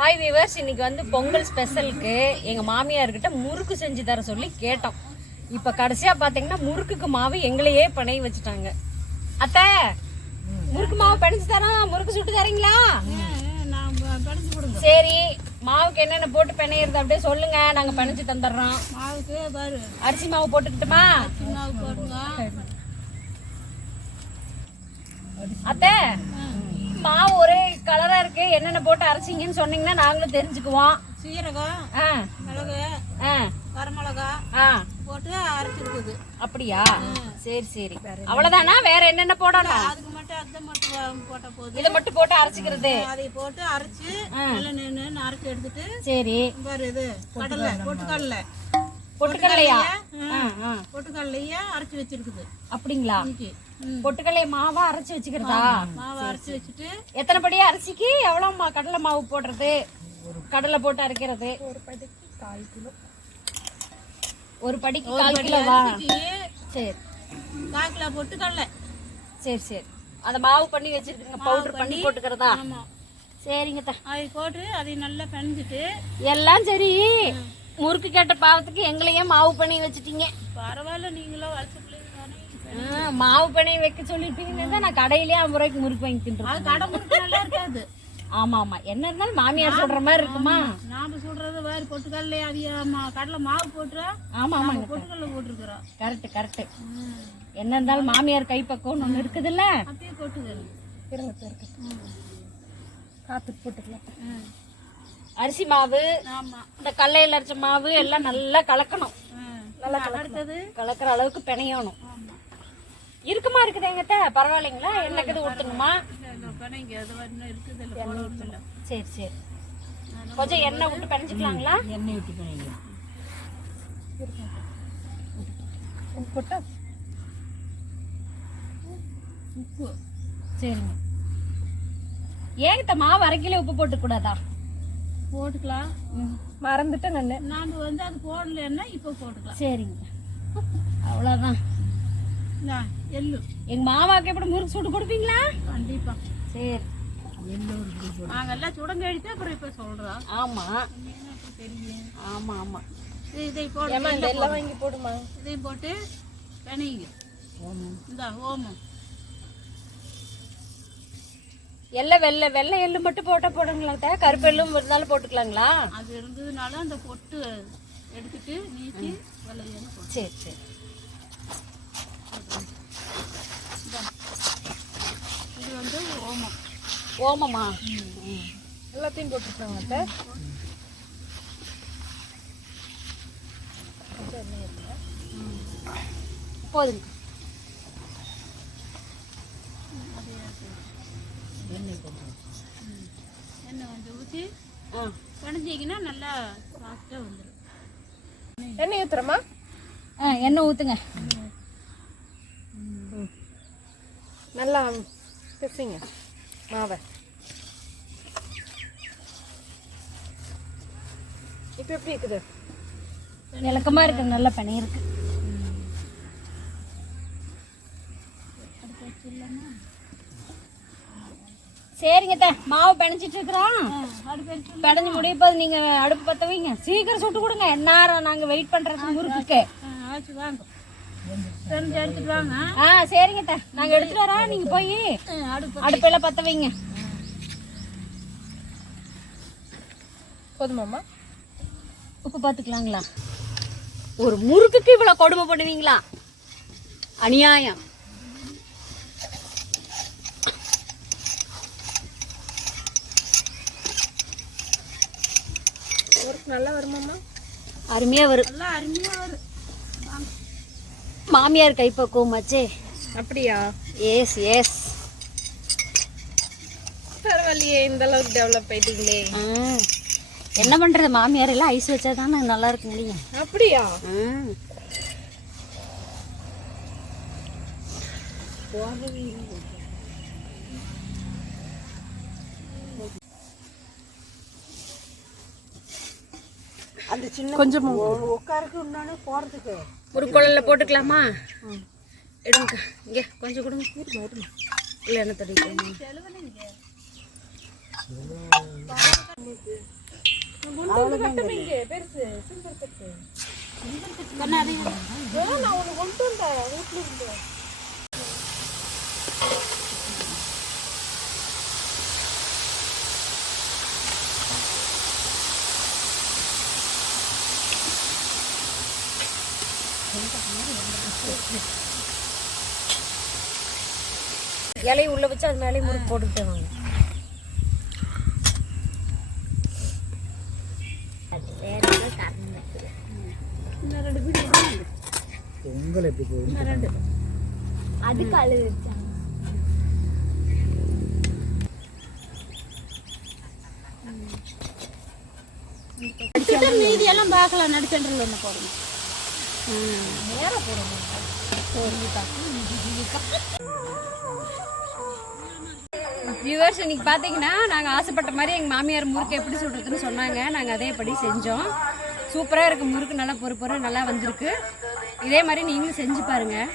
Hi viewers, இன்னைக்கு வந்து பொங்கல் ஸ்பெஷலுக்கு எங்கள் மாமியார்கிட்ட முறுக்கு செஞ்சு தர சொல்லி கேட்டோம். இப்போ கடைசியாக பார்த்தீங்கன்னா முறுக்குக்கு மாவு எங்களையே பணைய வச்சுட்டாங்க. அத்தை, முறுக்கு மாவு பிணைச்சு தரோம், முறுக்கு சுட்டு தரீங்களா? சரி, மாவுக்கு என்னென்ன போட்டு பிணையிறது அப்படியே சொல்லுங்க, நாங்கள் பிணைச்சு தந்துடுறோம். மாவுக்கு பாரு, அரிசி மாவு போட்டுக்கிட்டுமா? மாவு போடுங்க அத்தை. மாவு ஒரே கலரா இருக்கு, என்னென்ன போட்டு அரைச்சிங்கன்னு சொன்னீங்கன்னா நாங்களும் தெரிஞ்சுக்குவோம். சீரகம், மிளகு, வரமிளகா போட்டு அரைச்சிருக்குது. அப்படியா? சரி சரி, அவ்வளவுதானா? வேற என்னென்ன போடணும்? அதுக்கு மட்டும் அதை மட்டும் போட்ட போதும். இதை மட்டும் போட்டு அரைச்சிக்கிறது. அதை போட்டு அரைச்சு நல்ல நென்னு அரைச்சி எடுத்துட்டு. சரி பாரு, இது கடலை, பொட்டுக்கடலை, பொட்டுக்கடலையா? பொட்டுக்கடலையே அரைச்சி வச்சிருக்குது. அப்படிங்களா? பொட்டுக்கடலை மாவா அரைச்சு வச்சுக்கிறதா? மாவை அரைச்சி வச்சுட்டு. எத்தனை படியா அரிசிக்கு எவ்வளவு கடலை மாவு போடுறது? கடலை போட்டு அரைக்கிறது ஒரு படிக்கு 1/4 கிலோ. ஒரு படிக்கு 1/4 கிலோவா? சரி, 1/4 கிலோ பொட்டுக்கடலை. சரி சரி, அந்த மாவு பண்ணி வச்சிருக்கீங்க, பவுடர் பண்ணி போட்டுக்கிறதா? சரிங்க. அதை போட்டு அதை நல்லா பிணைஞ்சிட்டு எல்லாம் சரி. முறுக்கு கேட்ட பாவத்துக்கு எங்களையே மாவு பண்ணி வச்சுட்டீங்க. பரவாயில்ல, நீங்களும் வளர்த்து பிள்ளைங்க. மாவு பண்ணி வைக்க சொல்லிட்டீங்கன்னா நான் கடையிலேயே 50 ரூபாய்க்கு முறுக்கு வாங்கி தின்றுவேன். கடை முறுக்கு நல்லா இருக்காது. ஆமா ஆமா, என்ன இருந்தாலும் மாமியார் சொல்ற மாதிரி இருக்குமா? நாம சொல்றது வேறு. பொட்டுக்கடலை அவிய கடலை மாவு போட்டுற. ஆமா ஆமா, பொட்டுக்கடலை போட்டுருக்குறோம். Correct correct. என்ன இருந்தாலும் மாமியார் கைப்பக்கம் ஒண்ணு இருக்குதுல்ல, அப்படியே போட்டுக்கணும். காத்து போட்டுக்கலாம். அரிசி மாவு, இந்த கடலையில அரைச்ச மாவு எல்லாம் நல்லா கலக்கணும். நல்லா கலக்கிறது, கலக்கிற அளவுக்கு பிணையணும். இருக்குமா இருக்குது எங்கிட்ட? பரவாயில்லைங்களா? என்னக்குது ஊற்றணுமா? சரி சரி, கொஞ்சம் எண்ணெய் விட்டு பிணைஞ்சிக்கலாங்களா? எண்ணெய் விட்டு பிணைக்கலாம். உப்பு உப்பு சரிங்க. ஏங்கிட்ட மாவு 1/2 கிலோ உப்பு போட்டுக்கூடாதா? போட்டுக்கலாம். மறந்துட்டேன் நான். நாம வந்து அது போடலன்னா இப்போ போட்டுக்கலாம். சரிங்க, அவ்வளோதான். எள்ளு எங்க மாமாவுக்கு எப்படி முறுக்கு சுட்டு கொடுப்பீங்களா? கண்டிப்பா. சரி, நாங்கெல்லாம் சுடங்க எடுத்து அப்புறம் இப்ப சொல்றோம். ஆமா தெரியும். ஆமா ஆமா, இதை போட்டு எல்லாம் வாங்கி போடுமா. இதையும் போட்டு பிணைங்க. இந்த ஓமம் எல்லாம் வெள்ளை எள்ளு மட்டும் போட்டா போடுங்களா? கருப்பு எள்ளும் இருந்தாலும் போட்டுக்கலாங்களா? அது இருந்ததுனால அந்த பொட்டு எடுத்துட்டு நீக்கி வெள்ளையான. சரி சரி, இது வந்து ஓமம். ஓமமா? எல்லாத்தையும் போட்டுருக்காங்க. போதுங்க. எண்ணெய் கொஞ்சம் ஊற்றி பிணைஞ்சிங்கன்னா நல்லா சாஃப்டாக வந்துடும். எண்ணெய் ஊற்றுறமா? எண்ணெய் ஊற்றுங்க. நல்லா பிசைங்க மாவை. இப்போ எப்படி இருக்குது? இலக்கமாக இருக்குது, நல்ல பனி இருக்கு. சரிங்க, மாவு பிணைச்சிட்டு இருக்கிறோம். பிணைஞ்சு முடிய போது நீங்க அடுப்பு பற்ற வைங்க. சீக்கிரம் சுட்டு கொடுங்க, எந்நேரம் நாங்க வெயிட் பண்றது முறுக்குக்கு. வாங்க, எடுத்துட்டு வாங்க. சரிங்க, நாங்க எடுத்துட்டு வரோம். நீங்க போய் அடுப்பெல்லாம் பற்ற வைங்க. போதுமாம்மா? உப்பு பார்த்துக்கலாங்களா? ஒரு முறுக்குக்கு இவ்வளவு கொடுமை பண்ணுவீங்களா? அநியாயம். நல்லா வருமாம்மா? அருமையா வரும். நல்லா அருமையா வரும். மாமியார் கைப்பக்குவமாச்சே. அப்படியா? Yes yes. பரவாயில்லையே, இந்த அளவுக்கு டெவலப் ஆயிட்டீங்களே. என்ன பண்றது, மாமியார் எல்லாம் ஐஸ் வச்சா தானே நல்லா இருக்க முடியும். அப்படியா? அந்த சின்ன கொஞ்சம் உட்காருக்கு இன்னொன்னு போறதுக்கு ஒரு குழல்ல போட்டுக்கலாமா? எடுங்க, இங்கே கொஞ்சம் கொடுங்க. இல்லை என்ன தெரியும் இலையை உள்ள வச்சு அது மேலே முறுக்கு போட்டுக்கிட்டே வாங்க. அதுக்கு அழுது வச்சாங்க. மீதி எல்லாம் பார்க்கலாம். நடுச்சென்றில் ஒன்று போடணும். நேரம் போடணும். வியூவர்ஸ், இன்னைக்கு பார்த்தீங்கன்னா நாங்கள் ஆசைப்பட்ட மாதிரி எங்கள் மாமியார் முறுக்கு எப்படி சுடுறதுன்னு சொன்னாங்க. நாங்கள் அதேபடி செஞ்சோம். சூப்பராக இருக்குது முறுக்கு. நல்லா பொறு நல்லா வந்திருக்கு. இதே மாதிரி நீங்களும் செஞ்சு பாருங்கள்.